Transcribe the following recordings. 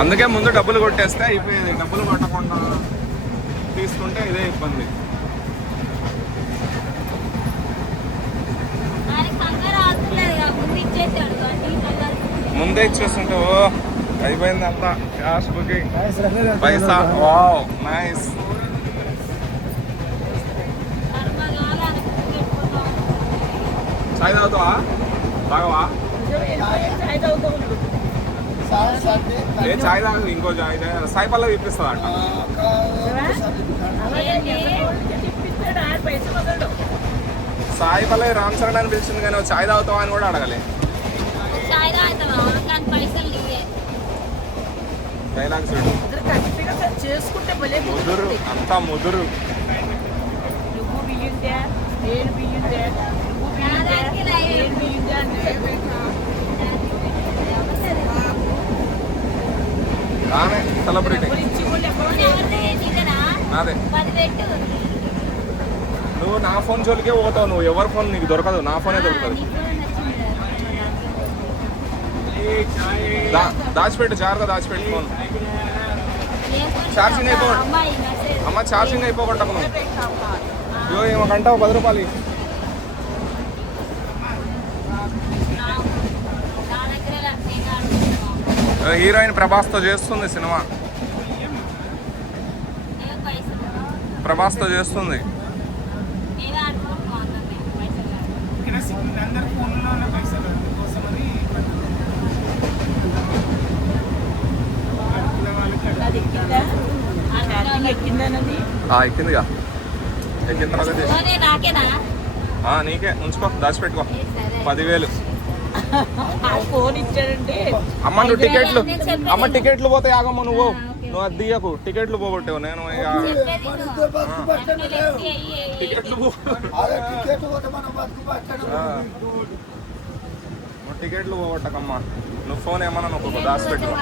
అందుకే ముందు డబ్బులు కొట్టేస్తే అయిపోయేది. డబ్బులు కొట్టకుండా తీసుకుంటే ఇదే ఇబ్బంది. ముందే ఇచ్చేస్తుంటే ఓ అయిపోయింది అంతా. క్యాష్ బుకింగ్ పైసా. Wow nice. చాయ్ తాగుతావా? తాగవా? ఏ చాయ్ తాగు. ఇంకో చాయ్ సాయి పల్లవి ఇప్పిస్తుంది అంట. సాయి పల్లవి రామ్ చరణ్ అని పిలిచింది కానీ చాయ్ తాగుతావా అని కూడా అడగలే. డైలాగ్స్ ముదురు అంతా ముదురు. రానే సెలబ్రిటీ అదే. నువ్వు నా ఫోన్ జోలికే పోతావు. నువ్వు ఎవరి ఫోన్ నీకు దొరకదు, నా ఫోనే దొరుకుతుంది. దాచిపెట్టు, జాగ్రత్త దాచిపెట్టు ఫోన్. ఛార్జింగ్ అయిపో అమ్మ, ఛార్జింగ్ అయిపోగొట్టకు నువ్వు. అయ్యో ఏమకంటావు 10 రూపాయలు. హీరోయిన్ ప్రభాస్తో చేస్తుంది సినిమా. ప్రభాస్తో చేస్తుంది. ఎక్కిందిగా. ఎక్కిన తర్వాత నీకే ఉంచుకో, దాచిపెట్టుకో. 10,000. అమ్మ నువ్వు టికెట్లు, అమ్మ టికెట్లు పోతాయి. ఆగమ్మ నువ్వు అది తీయకు. టికెట్లు పోగొట్టావు. నేను టికెట్లు పోగొట్టకమ్మా. నువ్వు ఫోన్ ఏమన్నా నువ్వు దాచిపెట్టుకో.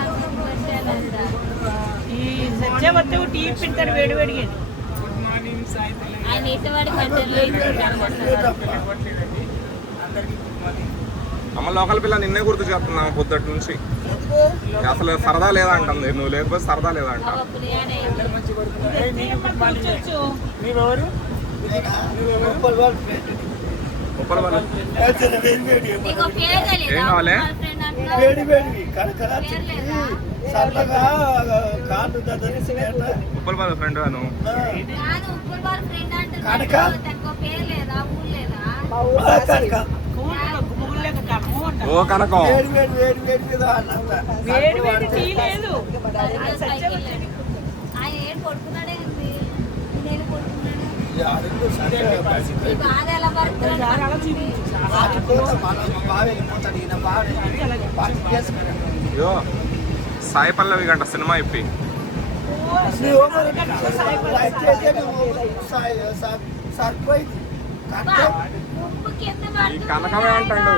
అమ్మ లోకల్ పిల్ల నిన్నే గుర్తు చేస్తున్నా పొద్దుటి నుంచి. అసలు సరదా లేదా అంటుంది. నువ్వు లేకపోతే సరదా లేదా అంట. ఏం కావాలి? ఉప్పల్ ఫ్రెండ్ నువ్వు. ఓ కనకం. అయ్యో సాయి పల్లవి గంట సినిమా ఇప్పి. ఈ కనకమే అంటాడు.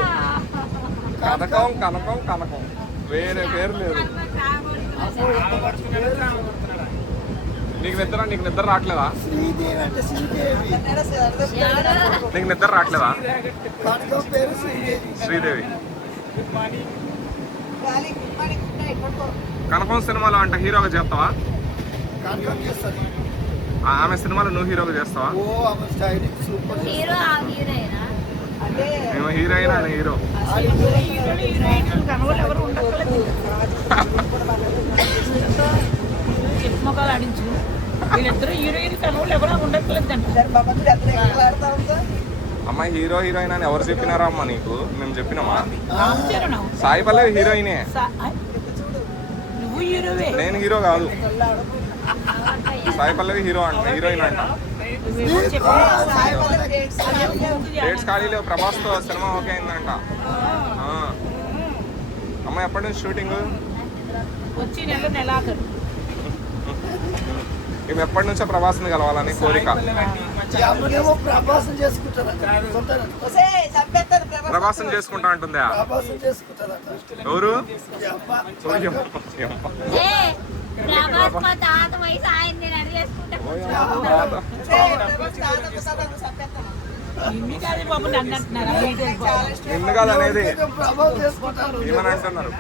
కనకం కనకం కనకం, వేరే పేరు లేదు. నీకు నిద్ర రావట్లేదా? నీకు నిద్ర రావట్లేదా? శ్రీదేవి. కనకం సినిమాలో అంట హీరోగా చేస్తావా? ఆమె సినిమాలో నువ్వు హీరోగా చేస్తావా? మేము హీరోయిన్, ఆయన హీరో. అమ్మాయి హీరో హీరోయిన్ అని ఎవరు చెప్పినారా అమ్మా నీకు? మేము చెప్పినామా? సాయి పల్లవి హీరోయినే. నేను హీరో కాదు. సాయి పల్లవి హీరో అంట, హీరోయిన్ అంట. డేట్స్ ఖాళీ లేవు. ప్రభాస్తో సినిమా ఓకే అయిందంట. అమ్మాయి ఎప్పటి నుంచి షూటింగ్? మేము ఎప్పటి నుంచో ప్రభాస్ని కలవాలని కోరిక. ప్రభాసం చేసుకుంటా అంటుందా? ఎవరు? నిన్ను కాదు అనేది, ఏమని అంటున్నారు?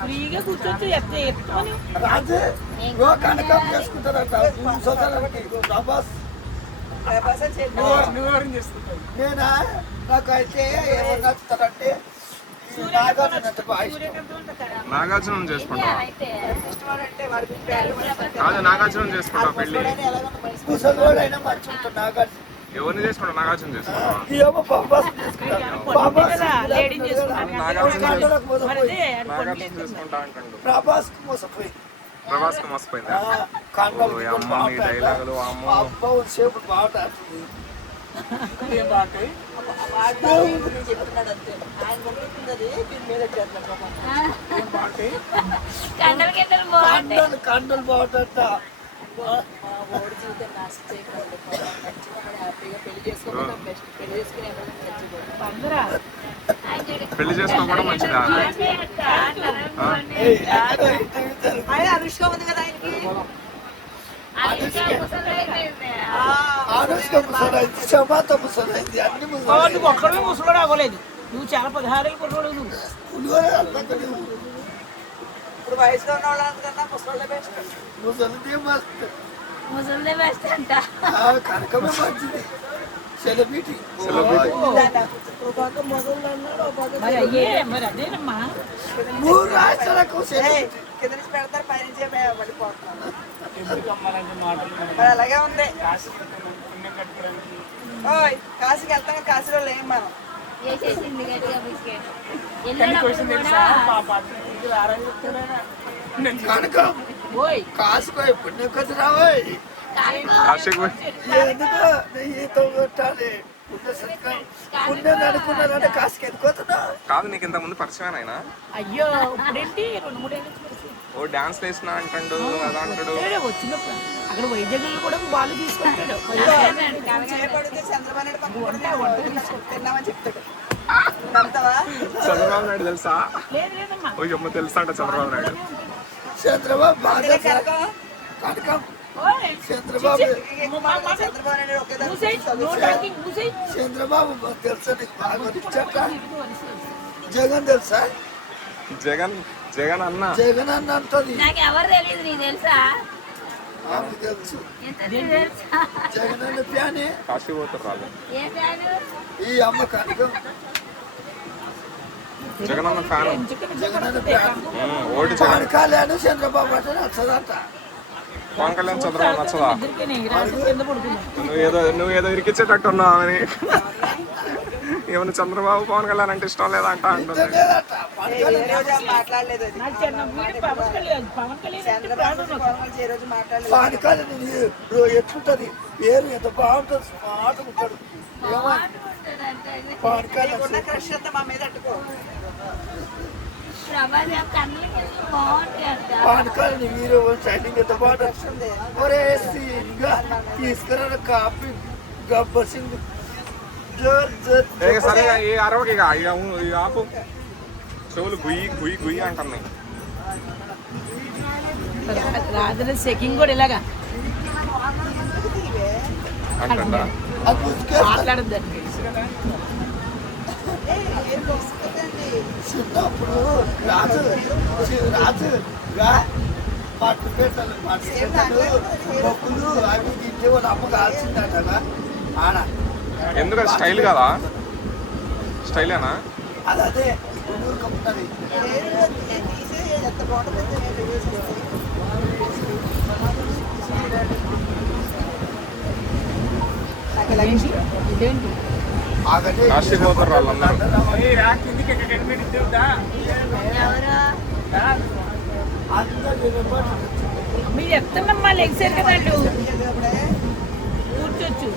ఫ్రీగా కూర్చొచ్చు ఎత్తుకొని రాజు కనకం చేసుకుంటారట సోదరులకి ప్రభాస్ నేనా నాకైతే ఎవరు నచ్చుతారంటే నాగార్జున చేసుకుంటా కాదు నాగార్జున చేసుకుంటా పెళ్లి ముసలివాడైనా మంచి ఉంటాడు నాగార్జున ఎవరిని చేసుకుంటా నాగార్జున చేసుకుంటా ఏమో ప్రభాస్ నాగార్జున చేసుకుంటా అంటాడు ప్రభాస్ కు మోసపోయి ప్రభాస్ కు మోసపోయిందా కండలు అమ్మ నీ డైలాగులు అమ్మ అబ్బా సేపు బాగా కండలు బాగుంట పెళ్లి చేసుకోవడం మంచిదా అనుష్క ఉంది కదా ఆయనకి అనుష్క ముసలైంది శోభాతో ముసలైంది అన్ని నువ్వు ఒక్కడే ముసలోడు అవ్వలేదు నువ్వు చాలా 16 ఏళ్ళు కొట్టుకోడు నువ్వు ఇప్పుడు వయసులో ఉన్న వాళ్ళందరికన్నా ముసలోళ్ళే బెస్ట్ ముసలిదే మస్త్ ముసలిదే బెస్ట్ అంట కనకమే మంచిది సెలబ్రిటీ మరి అయ్యే మరి అదేనమ్మా 3 రాష్ట్రాలకు సెలబ్రిటీ కింద నుంచి పెడతారు పైనుంచి పడిపోతున్నారు మరి అలాగే ఉంది ఓయ్ కాశీకి వెళ్తాం కాశీలో లేం మనం చేసేసింది గట్టిగా బిస్కెట్ వెళ్ళినప్పుడు కనకం ఓయ్ కాసుకో పుణ్యం కదా రావోయ్ కాశీకి పోయి ఎందుకు నెయ్యితో పెట్టాలి పుణ్యం అనుకున్నానంటే కాసుకి ఎందుకోతున్నా కాదు నీకు ఇంత ముందు పరిచయం అయినా అయ్యో ఇప్పుడేంటి 2-3 ఏళ్ళు ఓ డాన్స్ వేసినా అంటాడు అదా అంటాడు వచ్చినప్పుడు అక్కడ వైద్యులు కూడా బాలు తీసుకుంటాడు తిన్నామని చెప్తాడు చంద్రబాబు నాయుడు తెలుసా లేదు లేదమ్మా ఓ అమ్మ తెలుసా అంట చంద్రబాబు నాయుడు చంద్రబాబు బాగా కనకం చంద్రబాబు చంద్రబాబు తెలుసా నీకు బాగా ఇచ్చట జగన్ తెలుసా జగన్ జగన్ అన్న జగన్ అన్న అంటది నాకు ఎవరు తెలియదు నీకు తెలుసా ఆమెకు తెలుసు ఎంత తెలుసా జగన్ అన్న ప్యానే కాశీ పోతారు రాదు ఏ ఫ్యాను ఈ అమ్మ కనకం జగన్ అన్న ఫ్యాన్ జగన్ అన్న ప్యాన్ ఓటు జగన్ పవన్ కళ్యాణ్ చంద్రబాబు అంటే నచ్చదంట పవన్ కళ్యాణ్ చంద్రబాబు నచ్చదా కింద పడుకున్నాడు నువ్వు ఏదో ఇరికిచ్చేటట్టు ఉన్నావు అని ఏమన్నా చంద్రబాబు పవన్ కళ్యాణ్ అంటే ఇష్టం లేదా అంట అంటుంది లేదట పవన్ కళ్యాణ్ మాట్లాడలేదు నాకు చిన్న వీడు పవన్ కళ్యాణ్ అంటే ప్రాణం నాకు. పవన్ కళ్యాణ్ ఎట్లుంటది పేరు ఎంత బాగుంటుంది స్మార్ట్ ఉంటాడు పవన్ కళ్యాణ్ క్రష్ అంతా మా మీద అట్టుకో ప్రభాస్ కళ్ళకి బాగుంటాయి అంట పవన్ కళ్యాణ్ హీరో షైనింగ్ ఎంత బాగుంటుంది ఒరే ఇంకా తీసుకురా కాఫీ గబ్బర్ సింగ్ సరే ఈ అరవకి ఇక ఆపు చెవులు గుయ్యి గుయ్యి గుయ్యి అంటున్నాయి రాత్రి చెకింగ్ కూడా ఇలాగా అంటా మాట్లాడద్దండి చిన్నప్పుడు రాజు రాజు పట్టు పెట్టాలి పప్పులు అవి తింటే వాళ్ళ అమ్మ కాల్చిందట ఆడ ఎందుకు అది స్టైల్ కదా స్టైలేనా అదే ఊరుకుంటుంది ఇదేంటి ఆగటే కాశీ పోతారు వాళ్ళందరూ ఎవరు మీరు ఎత్తనమ్మా లెగ్సారు కదా వాళ్ళు కూర్చోచ్చు